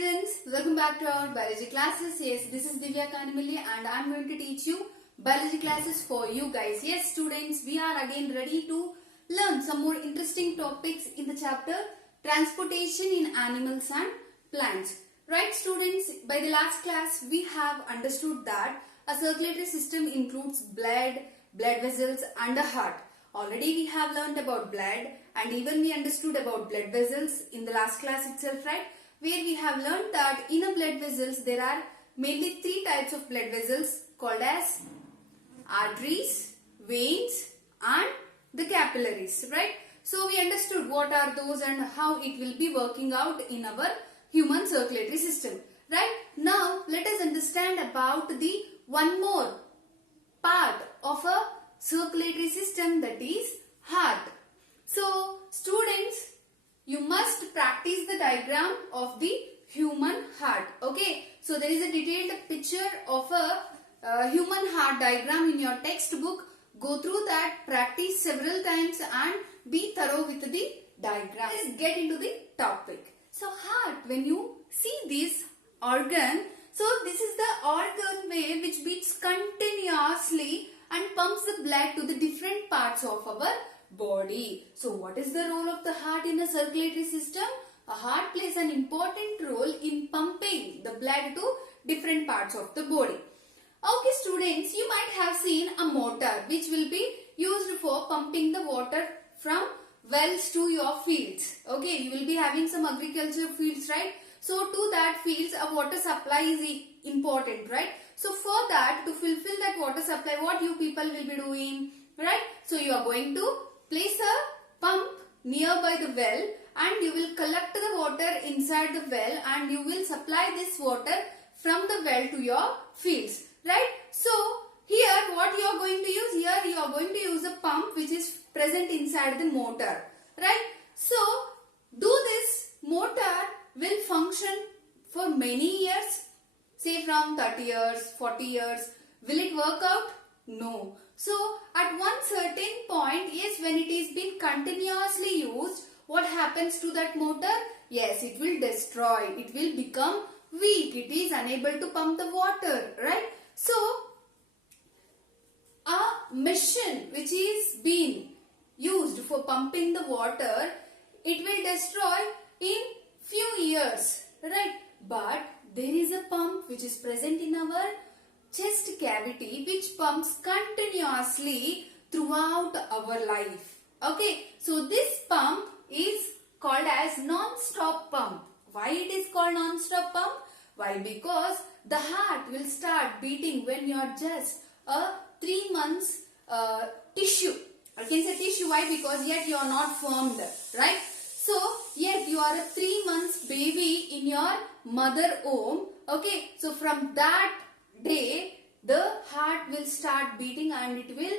students, welcome back to our biology classes. Yes, this is Divya Kanimalli and I am going to teach you biology classes for you guys. Yes students, we are again ready to learn some more interesting topics in the chapter Transportation in Animals and Plants. Right students, by the last class we have understood that a circulatory system includes blood vessels and a heart. Already we have learned about blood and even we understood about blood vessels in the last class itself, right? Where we have learned that in a blood vessels there are mainly three types of blood vessels called as arteries, veins and the capillaries, right? So we understood what are those and how it will be working out in our human circulatory system, right? Now let us understand about the one more part of a circulatory system, that is heart. So students, you must practice the diagram of the human heart. Okay, so there is a detailed picture of a human heart diagram in your textbook. Go through that, practice several times and be thorough with the diagram. Let's get into the topic. So heart, when you see this organ, so this is the organ wave which beats continuously and pumps the blood to the different parts of our body. So what is the role of the heart in a circulatory system? A heart plays an important role in pumping the blood to different parts of the body. Okay students, you might have seen a motor which will be used for pumping the water from wells to your fields. Okay, you will be having some agriculture fields, right? So to that fields a water supply is important, right? So for that, to fulfill that water supply, what you people will be doing, right? So you are going to place a pump nearby the well and you will collect the water inside the well and you will supply this water from the well to your fields, right? So here what you are going to use? Here you are going to use a pump which is present inside the motor, right? So do this motor will function for many years, say from 30 years, 40 years. Will it work out? No. So at one certain point, yes, when it is being continuously used, what happens to that motor? Yes, it will destroy. It will become weak. It is unable to pump the water, right? So a machine which is being used for pumping the water, it will destroy in few years, right? But there is a pump which is present in our chest cavity which pumps continuously throughout our life. Okay, so this pump is called as non-stop pump. Why it is called non-stop pump? Why? Because the heart will start beating when you are just a 3 months tissue. I can say tissue. Why? Because yet you are not formed, right? So yet you are a 3 months baby in your mother womb. Okay, so from that day the heart will start beating and it will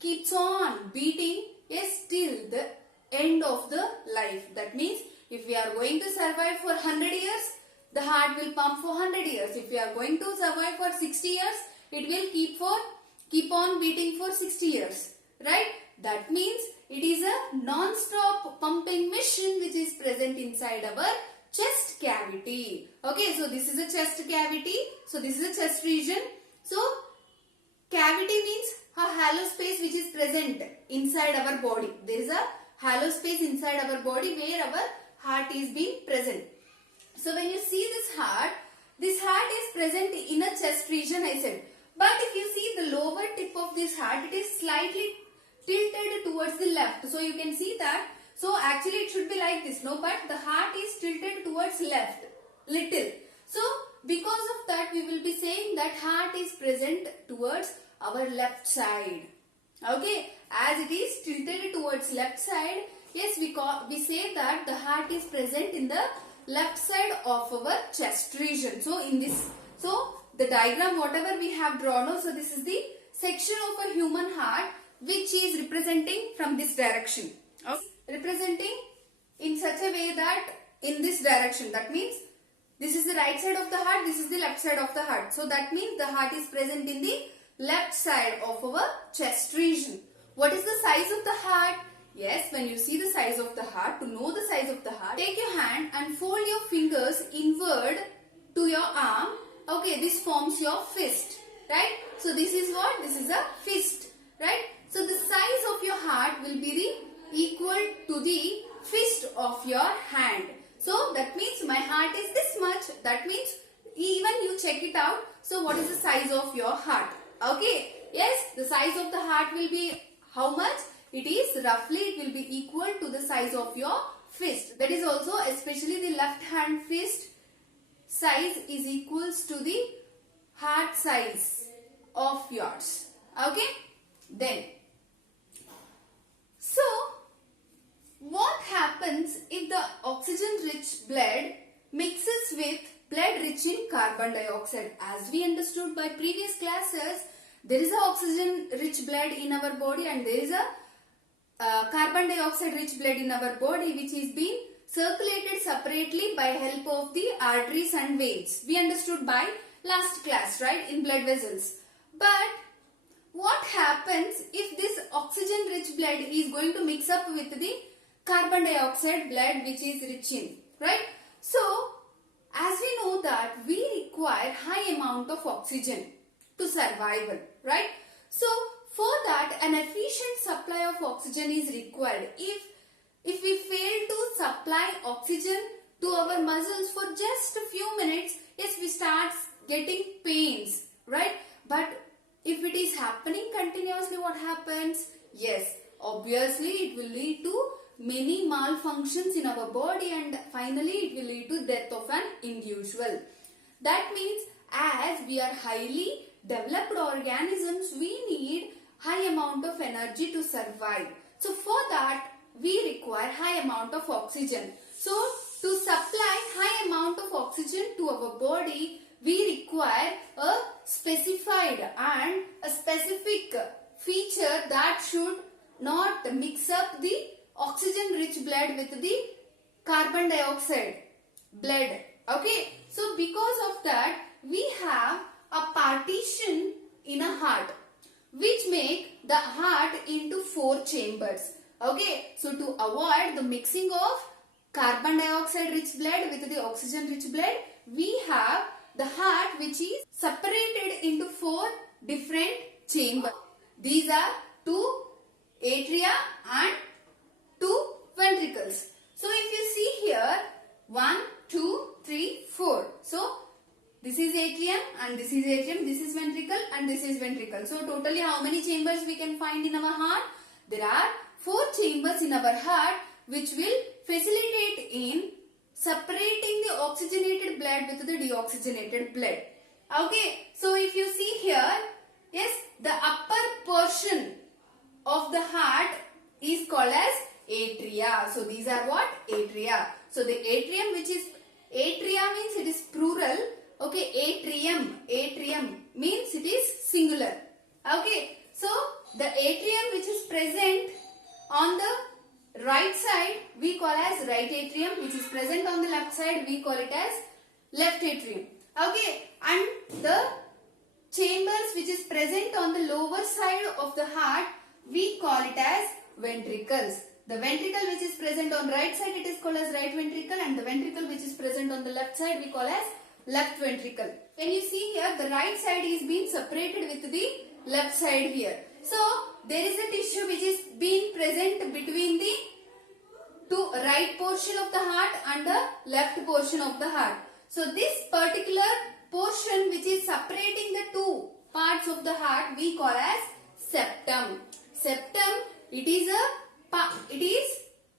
keeps on beating, yes, till the end of the life. That means if we are going to survive for 100 years, the heart will pump for 100 years. If we are going to survive for 60 years, it will keep on beating for 60 years, right? That means it is a non-stop pumping machine which is present inside our chest cavity. Okay, so this is a chest cavity. So this is a chest region. So cavity means a hollow space which is present inside our body. There is a hollow space inside our body where our heart is being present. So when you see this heart is present in a chest region, I said. But if you see the lower tip of this heart, it is slightly tilted towards the left. So you can see that. So actually it should be like this, no? But the heart is tilted towards left, little. So because of that, we will be saying that heart is present towards our left side. Okay, as it is tilted towards left side, yes, we say that the heart is present in the left side of our chest region. So in this, so the diagram whatever we have drawn, so this is the section of a human heart which is representing from this direction. Okay. Representing in such a way that in this direction, that means this is the right side of the heart, this is the left side of the heart. So that means the heart is present in the left side of our chest region. What is the size of the heart? Yes, when you see the size of the heart, to know the size of the heart, take your hand and fold your fingers inward to your arm. Okay, this forms your fist, right? So this is what? This is a fist, right? So the size of your heart will be the equal to the fist of your hand. So that means my heart is this much. That means even you check it out. So what is the size of your heart? Okay, yes, the size of the heart will be how much? It is roughly, it will be equal to the size of your fist. That is also, especially the left hand fist size is equals to the heart size of yours. Okay, then. So, what happens if the oxygen rich blood mixes with blood rich in carbon dioxide? As we understood by previous classes, there is a oxygen rich blood in our body and there is a carbon dioxide rich blood in our body which is being circulated separately by help of the arteries and veins. We understood by last class, right, in blood vessels. But what happens if this oxygen rich blood is going to mix up with the carbon dioxide blood which is rich in, right? So, as we know that we require high amount of oxygen to survival, right? So, for that an efficient supply of oxygen is required. If we fail to supply oxygen to our muscles for just a few minutes, yes, we start getting pains, right? But if it is happening continuously, what happens? Yes, obviously it will lead to many malfunctions in our body and finally it will lead to death of an individual. That means as we are highly developed organisms, we need high amount of energy to survive. So for that we require high amount of oxygen. So to supply high amount of oxygen to our body, we require a specified and a specific feature that should not mix up the oxygen rich blood with the carbon dioxide blood. Okay, so because of that we have a partition in a heart which make the heart into 4 chambers. Okay, so to avoid the mixing of carbon dioxide rich blood with the oxygen rich blood, we have the heart which is separated into 4 different chambers. These are 2 atria and 2 ventricles. So if you see here 1, 2, 3, 4. So this is atrium and this is atrium, this is ventricle and this is ventricle. So totally how many chambers we can find in our heart? There are 4 chambers in our heart which will facilitate in separating the oxygenated blood with the deoxygenated blood. Okay, so if you see here, yes, the upper portion of the heart is called as atria. So these are what? Atria. So the atrium which is, atria means it is plural. Okay, atrium means it is singular. Okay, so the atrium which is present on the right side we call as right atrium, which is present on the left side we call it as left atrium. Okay, and the chambers which is present on the lower side of the heart we call it as ventricles. The ventricle which is present on right side it is called as right ventricle and the ventricle which is present on the left side we call as left ventricle. When you see here the right side is being separated with the left side here. So there is a tissue which is being present between the right portion of the heart and the left portion of the heart. So this particular portion which is separating the 2 parts of the heart we call as septum. Septum, it is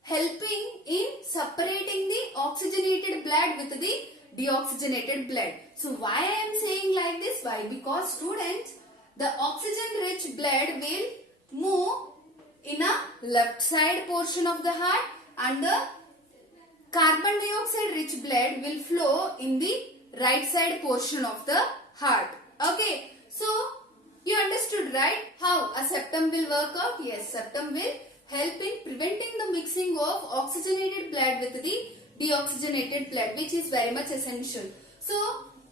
helping in separating the oxygenated blood with the deoxygenated blood. So why I am saying like this? Why? Because students, the oxygen rich blood will move in a left side portion of the heart and the carbon dioxide rich blood will flow in the right side portion of the heart. Okay, so you understood, right, how a septum will work out? Yes, septum will help in preventing the mixing of oxygenated blood with the deoxygenated blood, which is very much essential. So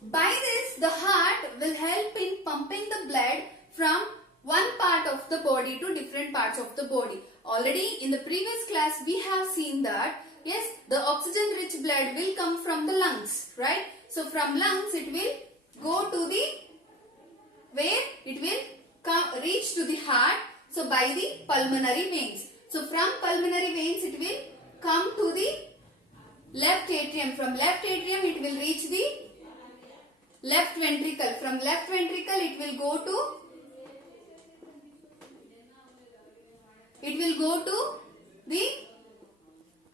by this the heart will help in pumping the blood from one part of the body to different parts of the body. Already in the previous class we have seen that yes, the oxygen rich blood will come from the lungs, right? So from lungs it will go to the where it will come reach to the heart, so by the pulmonary veins. So from pulmonary veins it will come to the left atrium. From left atrium it will reach the left ventricle. From left ventricle it will go to the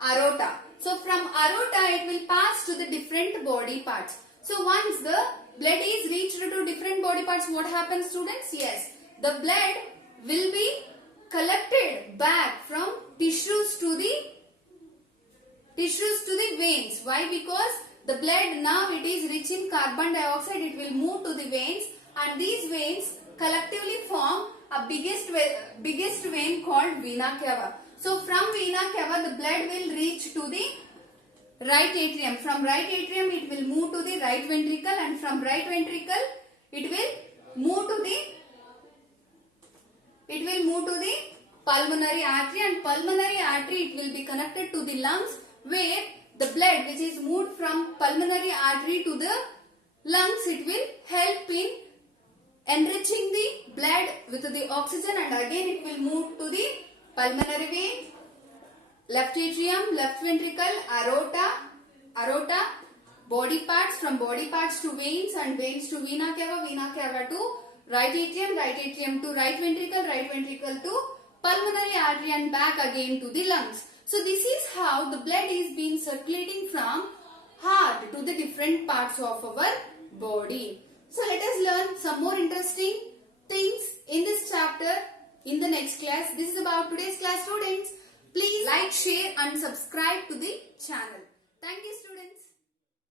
aorta. So from aorta it will pass to the different body parts. So once the blood is reached to different body parts, what happens, students? Yes, the blood will be collected back from tissues to the veins. Why? Because the blood now it is rich in carbon dioxide, it will move to the veins, and these veins collectively form a biggest vein called vena cava. So from vena cava the blood will reach to the right atrium. From right atrium it will move to the right ventricle, and from right ventricle it will move to the pulmonary artery, and pulmonary artery it will be connected to the lungs, where the blood which is moved from pulmonary artery to the lungs, it will help in enriching the blood with the oxygen, and again it will move to the pulmonary vein, left atrium, left ventricle, aorta, body parts, from body parts to veins, and veins to vena cava to right atrium to right ventricle to pulmonary artery, and back again to the lungs. So this is how the blood is being circulating from heart to the different parts of our body. So let us learn some more interesting things in this chapter in the next class. This is about today's class, students. Please like, share and subscribe to the channel. Thank you, students.